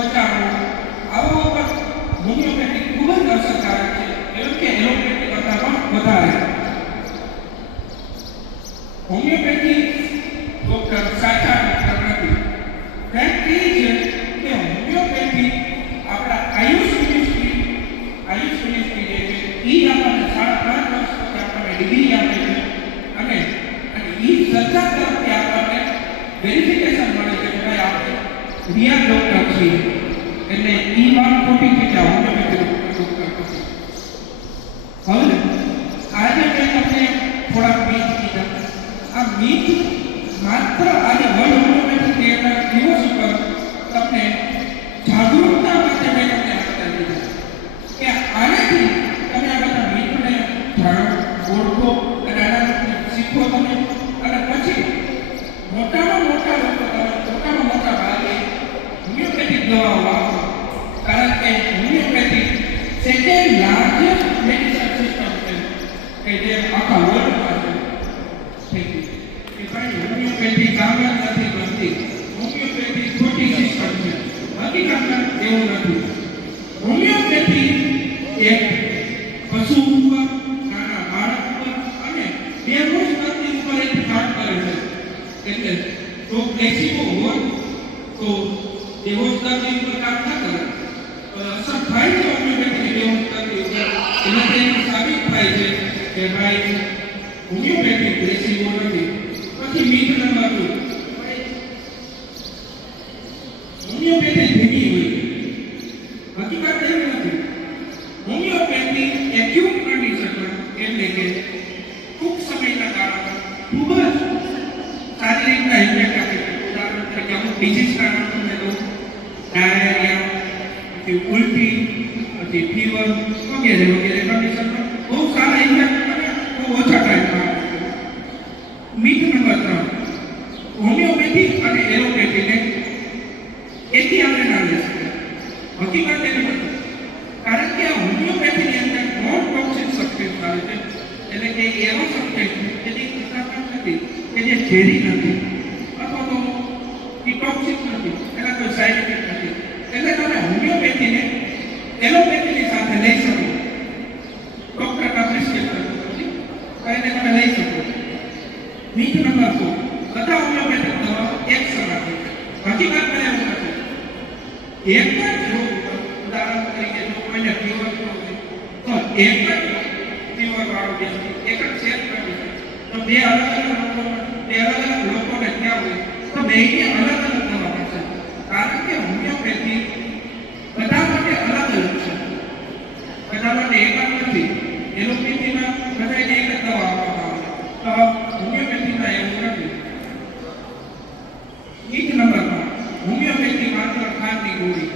ત્વચાનો આવા ઉપર હોમિયોપેથિક ખૂબ જ અસરકારક છે, એવું કે એલોપેથી કરતાં પણ વધારે. હોમિયોપેથી ડૉક્ટર સાચા ડૉક્ટર નથી. ફેક્ટ એ છે કે હોમિયોપેથી આપણા આયુષ મિનિસ્ટ્રી જે છે એ આપણને 5.5 વર્ષ પછી આપણને ડિગ્રી આપે છે અને એ સરકાર તરફથી આપણને વેરિફિકેશન મળે છે કે ભાઈ આપણે રિયલ ડૉક્ટર છીએ. એટલે એ વાત ખોટી છે કે હોમિયોપેથી ડૉક્ટર નથી. હવે આજે મેં તમને થોડાક મીથ કીધા. આ મીથ માત્ર આજે વર્લ્ડ હોમિયોપેથી ડેના દિવસ ઉપર તમને જાગૃતતા માટે મેં તમને આપતા દીધા કે આનાથી તમે આ બધા મીથને જાણો, ઓળખો અને આનાથી શીખો તમે. અને પછી મોટામાં મોટા ભાગે હોમિયોપેથિક દવાઓ વાપરો, કારણ કે homeopathic second largest medical system છે કે જે આખા વર્લ્ડમાં છે. કે ભાઈ હોમિયોપેથી કામ જ નથી કરતી, હોમિયોપેથી ખોટી સિસ્ટમ છે. હકીકતમાં એવું નથી. હોમિયોપેથી એક પશુ ઉપર, નાના બાળક ઉપર અને બેહોશ વ્યક્તિ ઉપર એક કામ કરે છે. એટલે જો પ્લેસિબો હોય તો બેહોશ વ્યક્તિ ઉપર કામ ના કરે, અસર થાય છે હોમિયોપેથી બેહોશ વ્યક્તિ ઉપર. એનાથી એવું સાબિત થાય છે કે ભાઈ હોમિયોપેથી પ્લેસિબો નથી. પછી મીથ નંબર 2, હોમિયોપેથી ધીમી હોય. હકીકત એવી નથી. હોમિયોપેથી એક્યુટ કન્ડિશનમાં એટલે કે ટૂંક સમયના કારણે ખૂબ જ સારી રીતના ઇફેક્ટ આપે છે. ઉદાહરણ તરીકે અમુક ડિઝીઝના નામ તમે લો, ડાયરિયા, પછી ઉલટી, પછી ફીવર વગેરે કન્ડિશનમાં બહુ સારા ઇફેક્ટ અને બહુ ઓછા ટાઈમમાં આવે છે. મીથ નંબર 3, હોમિયોપેથી અને એલોપેથીને એકી આપણે ના લઈ શકીએ. હકીકત એવી નથી, કારણ કે આ હોમિયોપેથીની અંદર નોન ટોક્સિક સબસ્ટન્સ આવે છે. એટલે કે એવો સબસ્ટન્સ કે જે ખતરનાક નથી, કે જે ઝેરી નથી અથવા તો એ ટોક્સિક નથી, એના કોઈ સાઇડ ઇફેક્ટ નથી. એટલે તમે હોમિયોપેથીને એલોપેથીની સાથે લઈ શકો. ડૉક્ટરના પ્રિસ્ક્રિપ્શન પછી એને તમે લઈ શકો. મીથ નંબર 4, બધા હોમિયોપેથિક દવાઓ એક સમાન છે. હકીકતમાં એવું નથી. એક જ રોગ, ઉદાહરણ તરીકે જો કોઈને ફીવર થયો છે તો એક જ ફીવર વાળો વ્યક્તિ એક જ સેટ કરી છે, તો બે અલગ લોકોને ત્યાં હોય તો બેયને અલગ દવા મળશે. કારણ કે હોમિયોપેથી બધા માટે અલગ છે, બધા માટે એક જ નથી. એલોપેથીમાં બધાને એક જ દવા આપવામાં આવે, તો હોમિયોપેથીમાં એવું નથી. મીથ નંબર 5, હોમિયોપેથી માત્ર ખાંડની ગોળી.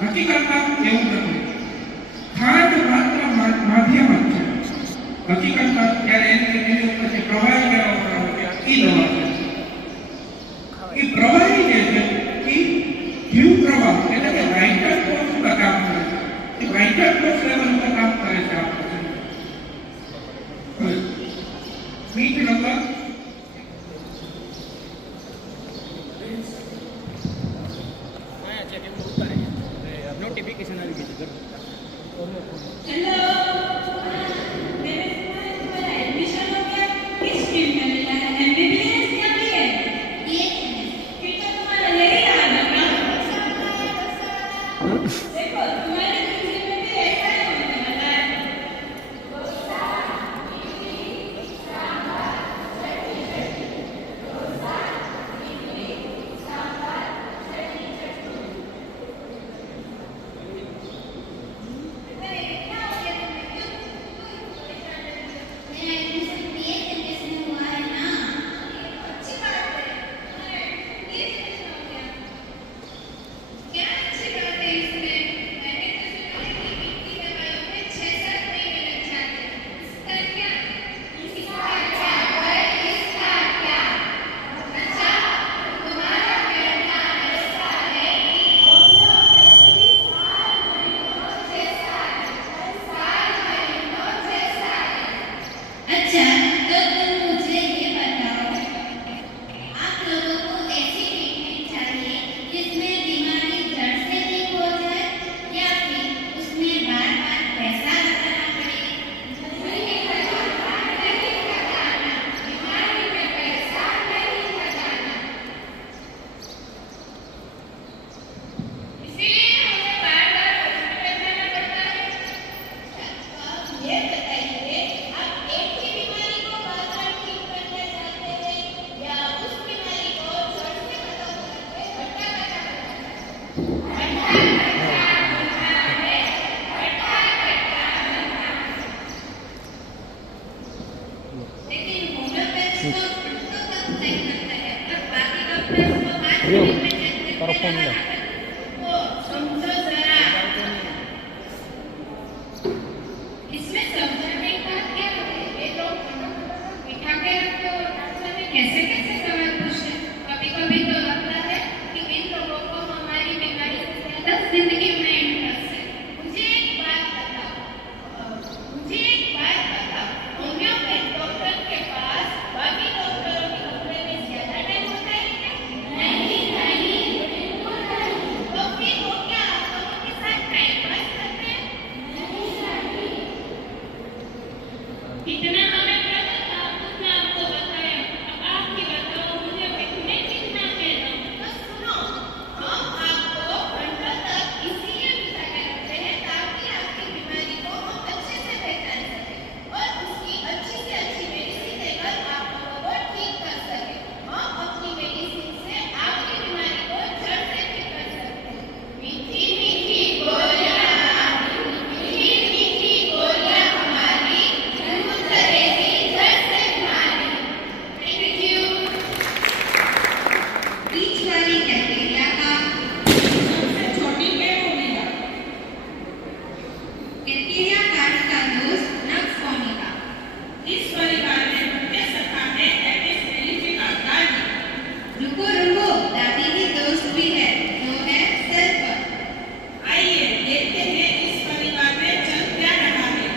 હકીકતમાં એવું નથી. ખાંડ માત્ર માધ્યમ જ છે. હકીકતમાં જ્યારે એની ઉપર જે પ્રવાહી મેળવવામાં આવે છે એ દવા છે. એ પ્રવાહી જે છે એ જીવ પ્રવાહ એટલે કે વાઇટલ ફોર્સ ઉપર કામ કરે છે. એ વાઇટલ ફોર્સ લેવલ ઉપર કામ કરે છે આપણે. મીથ નંબર નોટિફિકેશન આવી ગઈ છે. हेलो, मेरे तुम्हारा एडमिशन हो गया? किस स्ट्रीम में लेना है? MBBS टेंशन लो ओ समझो जरा इसमें समझाने का क्या है ये लोग बिठा के रखते हो डांसर में कैसे कैसे सवाल पूछते कभी कभी तो लगता है कि इन लोगों को हमारी बीमारी से ज्यादा जिंदगी में इंटरेस्ट है मुझे एक बात बताओ होम्योपैथ डॉक्टर के पास बाकी डॉक्टरों के कमरे में ज्यादा टाइम होता है क्या नहीं तो फिर वो क्या आप लोगों के साथ टाइम पास करते हैं कितना हमें पता था उसने आपको बताया अब आप ही बताओ मुझे मैं कितना कह रहा हूँ तो सुनो हम आपको घंटों तक इसीलिए बिठा के रखते हैं ताकि आपकी बीमारी को हम अच्छे से पहचान सकें और उसकी अच्छी से अच्छी मेडिसिन देकर आप लोगों को ठीक कर सकें हम अपनी मेडिसिन से आपकी बीमारी को जड़ से ठीक कर सकते हैं मीठी मीठी गोलियां हमारी दूर करेगी जड़ से बीमारी थैंक यू बीच वाली कैटेरिया का सबसे छोटी क्या होगी कैटेरिया कार्ड का दोस्त नक्स कोनिका इस परिवार में मुख्य सत्ता है एडिस एलिफिका गाड़ी रुको रुको दादी की दोस्त भी है वो है सल्फर आइए देखते हैं इस परिवार में चल क्या रहा है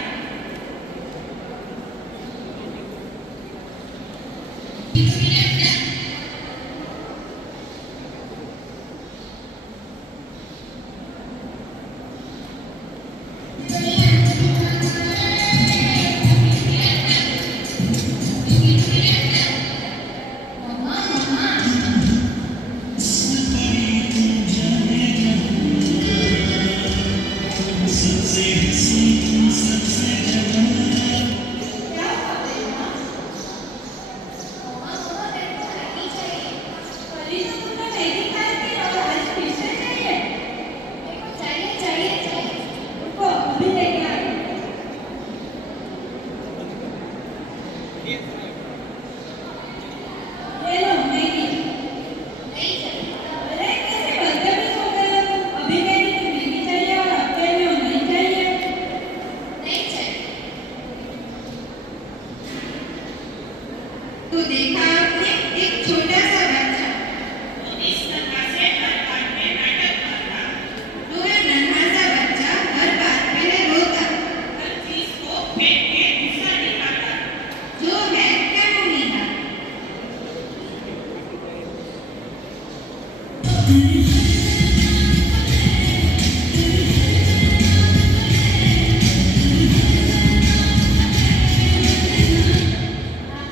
मम्मा मम्मा क्या बात है माँ मम्मा तेरे को मैगी चाहिए कल तो तुमने मैगी खाई थी और आज फिर से चाहिए मेरे को चाहिए रुको अभी लेके आ रही हूँ ये लो मैगी नहीं चाहिए अरे कैसे बदतमीज हो गए हो तुम अभी मैगी तो मैगी चाहिए और अब कह रहे हो नहीं चाहिए नहीं चाहिए तो देखा आपने एक छोटा सा बच्चा इस तरह से हर बात में नाटक करता तो है नन्हा सा बच्चा हर बात पे है रोता हर चीज को फेंक के गुस्सा निकालता जो है कैमोमीला आ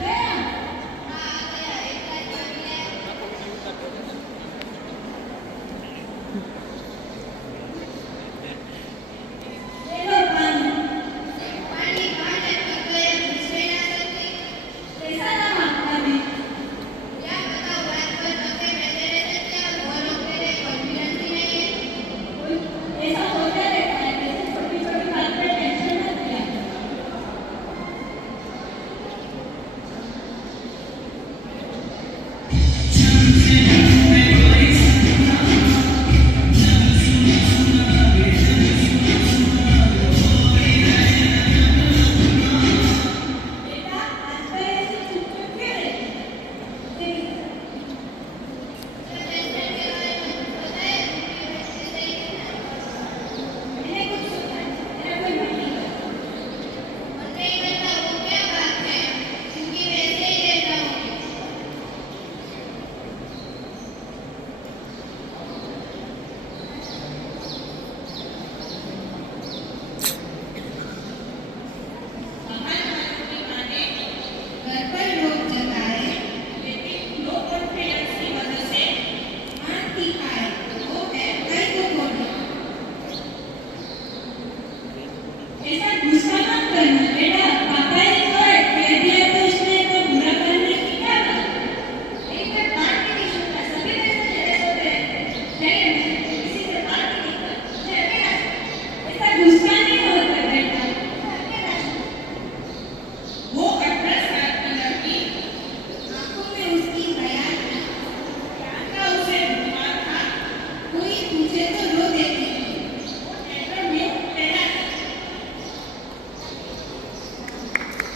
गया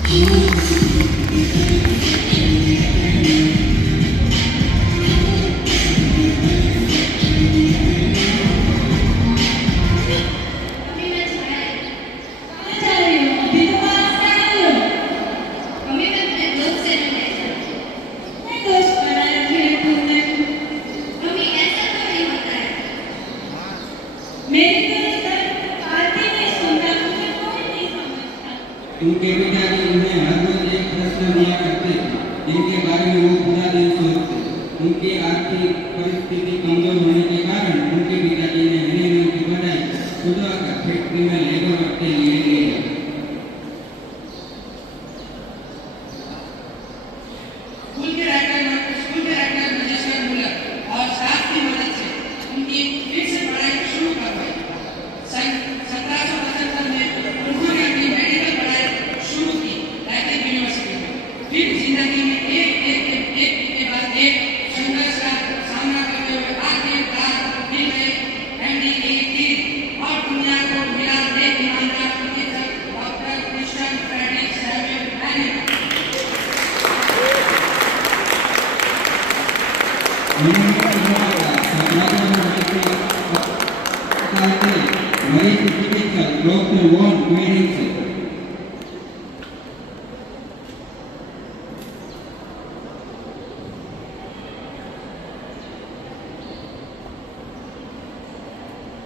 अभी मैं कहाँ जा रही हूँ? अभी तो पास में आई हूँ। मम्मी मैं अपने दोस्त से मिलने जा रही हूँ। मैं दोस्त बना रखी है तुमने। मम्मी ऐसा तो नहीं होता है। मेरी दोस्त बात ही नहीं सुनता, मुझे कोई नहीं समझता। उनके पिताजी उन्हें हर रोज एक प्रश्न दिया करते थे जिनके बारे में वो पूरा दिन सोचते। उनकी आर्थिक परिस्थिति कमजोर होने के कारण उनके पिताजी ने उन्हें उनकी पढ़ाई छुड़वाकर फैक्ट्री में लेबर वर्क के लिए ले गए। स्कूल के राइटर मैनेजमेंट मूलक और स्टाफ की मदद से उनकी फिर से पढ़ाई शुरू करवाई। सन 1775 में उन्होंने अपनी मेडिकल पढ़ाई शुरू की रायपुर यूनिवर्सिटी में। फिर जिंदगी में एक के बाद एक संघर्ष का सामना करते हुए आखिरकार मिल गए MD की और दुनिया को मिला एक ईमानदार चिकित्सक doctor Christian Friedrich Samuel Hahnemann. मरीज चिकित्सक डॉक्टर वॉन क्वेरिंग से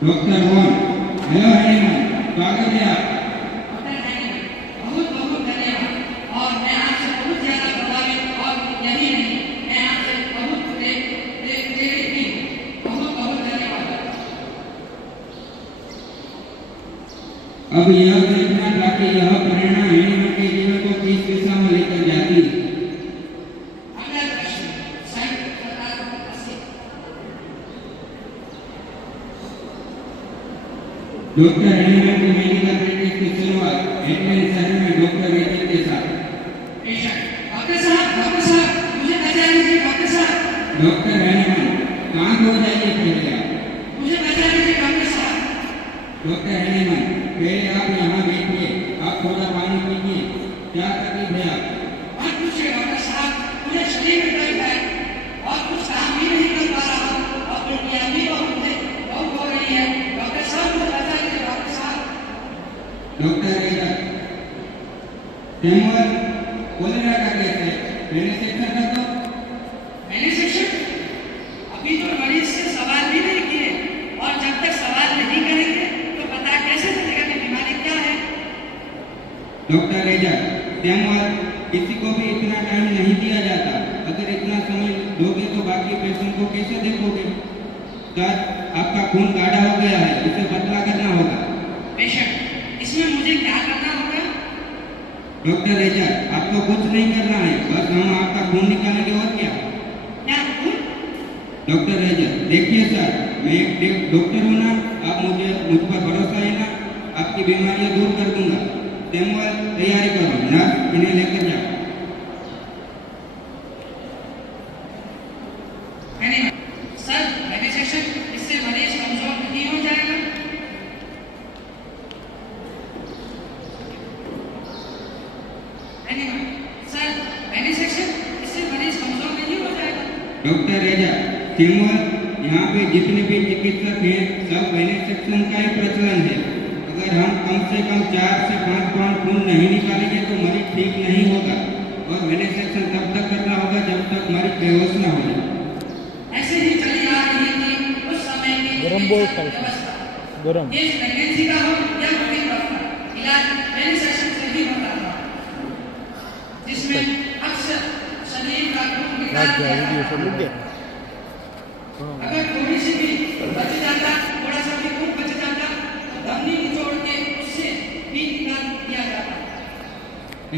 डॉक्टर वॉन, हेलो हैनिमैन, स्वागत है आप। डॉक्टर हैनिमैन, बहुत बहुत धन्यवाद। और मैं आपसे बहुत ज्यादा प्रभावित और यही नहीं, मैं आपसे बहुत प्रेरित भी हूँ। बहुत बहुत धन्यवाद। अब यह देखना था कि यह प्रेरणा हैनिमैन के जीवन को किस दिशा में लेकर जाती है। अगला प्रश्न सन 1780। डॉक्टर हैनिमैन की मेडिकल प्रैक्टिस की शुरुआत एटलांटा शहर में डॉक्टर रेचल के साथ। पेशेंट, डॉक्टर साहब, मुझे बचा लीजिए डॉक्टर साहब। डॉक्टर हैनिमैन, कहाँ हो जाइए पहले आप। मुझे बचा लीजिए डॉक्टर साहब। डॉक्टर हैनिमैन, पहले आप यहाँ बैठिए, आप थोड़ा पानी पीजिए। क्या तकलीफ है आप? मत पूछिए डॉक्टर साहब, मुझे शरीर में दर्द है और कुछ काम भी नहीं कर पा रहा हूँ और उल्टियाँ भी बहुत हो रही है। डॉक्टर साहब, मुझे बचा लीजिए डॉक्टर साहब। डॉक्टर रेचल, सैमुअल, कोलेरा का केस है, मैंने सेक्शन कर दो। मैंने शिक्षक अभी तो मरीज से सवाल भी नहीं किए और जब तक सवाल नहीं करेंगे तो पता कैसे चलेगा कि बीमारी क्या है। डॉक्टर रेचल, सैमुअल, किसी को भी इतना टाइम नहीं दिया जाता। अगर इतना समय दोगे तो बाकी पेशेंट को कैसे देखोगे? सर, आपका खून गाढ़ा हो गया है, इसे पतला करना होगा। पेशेंट, इसमें मुझे क्या करना होगा? डॉक्टर रेचल, आपको कुछ नहीं करना है, बस हम आपका खून निकालेंगे और क्या। क्या खून? डॉक्टर रेचल, देखिए सर, मैं एक डॉक्टर हूँ ना, आप मुझ पर भरोसा है ना, आपकी बीमारियाँ दूर कर दूंगा। सैमुअल, तैयारी करो, नर्स इन्हें लेकर जाओ। हैनिमैन, सर, मेडिकेशन इससे मरीज कमजोर नहीं हो जाएगा? हैनिमैन, सर, मेडिकेशन इससे मरीज कमजोर नहीं हो जाएगा? डॉक्टर रेचल, सैमुअल, यहाँ पे जितने भी चिकित्सक हैं सब वेनेसेक्शन का ही प्रचलन है। अगर हम कम से कम 4 से 5 पाउंड खून नहीं निकालेंगे तो मरीज ठीक नहीं होगा और वेनेसेक्शन तब तक करना होगा जब तक मरीज बेहोश न हो जाए। ऐसे ही चली आ रही थी उस समय की गरम बहुत चिकित्सा था। व्यवस्था। गरम। ये प्रेगनेंसी का हो या कोई का इलाज वेनेसेक्शन से ही होता था, जिसमें अक्सर शरीर का खून निकाल रात दिया वीडियो जाता सब था। लग गया। अगर थोड़ी सी भी बच जाता, थोड़ा सा भी खून बच जाता तो धमनी निचोड़ के उससे भी निकाल दिया जाता।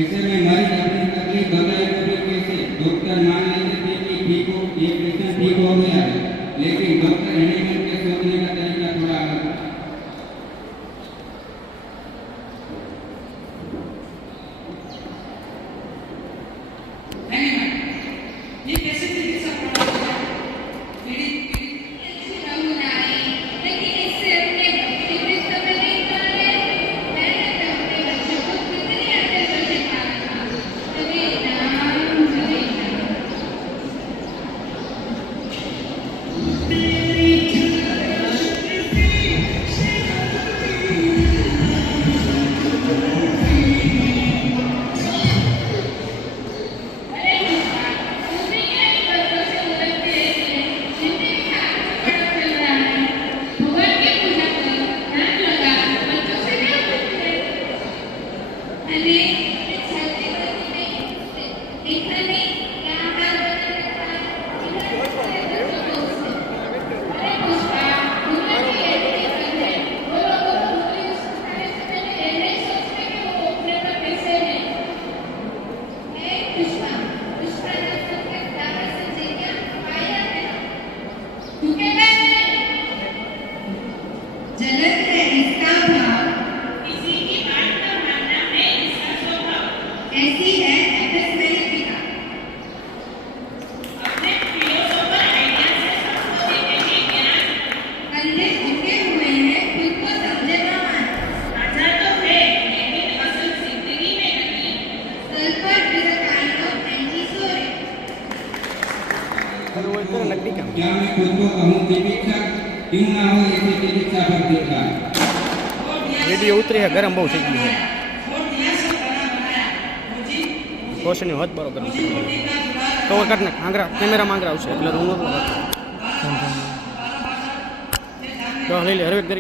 ऐसे में मरीज अपनी तकलीफ बगैर कभी कैसे डॉक्टर मान लेते थे कि ठीक हो, ये पेशेंट ठीक हो गया है, लेकिन डॉक्टर हैनिमैन के सोचने का तरीका थोड़ा अलग था। हैनिमैन, ये कैसे चिकित्सा प्रणाली है? पीड़ित ऐसी नमूना आई, लेकिन इससे अपने बच्चे भी समय नहीं पा रहे। मैंने तो अपने बच्चों को कितने अच्छे से सिखाया था। અને છલકે કરતી નહીં देखा नहीं क्या हाल बना रखा अरे पुष्पा तुम्हारी एंट्री कर है वो लोगों को दूसरी उसके से मैंने ये सोचने कि वो ओपनर पर पैसे हैं ए पुष्पा पुष्पा दर्शन के दावे से जगह पाया है तू क्या कहते जलन है इसका भाव किसी की बात का मानना है इसका स्वभाव ऐसी है एपिसमेलिक का अपने फिलोसोफर आइडिया से सबको देखेंगे ज्ञान अंधे झुके हुए हैं खुद को समझे महान आजाद तो है लेकिन असल जिंदगी में नहीं sulphur is a kind of antipsoric अरे वो इतना लगती क्या क्या मैं खुद को कहूँ चिकित्सक क्यों ना हो ऐसी चिकित्सा भर्ती का वीडियो उतरी है गरम बहुत થઈ ગયું और दिया से बना बनाया मुझे કોશની હોત બરો ગરમ કવર કાઢ નાખ આંગરા કેમેરા માંગરા આવશે એટલે હું તો લઈ લે હરવેક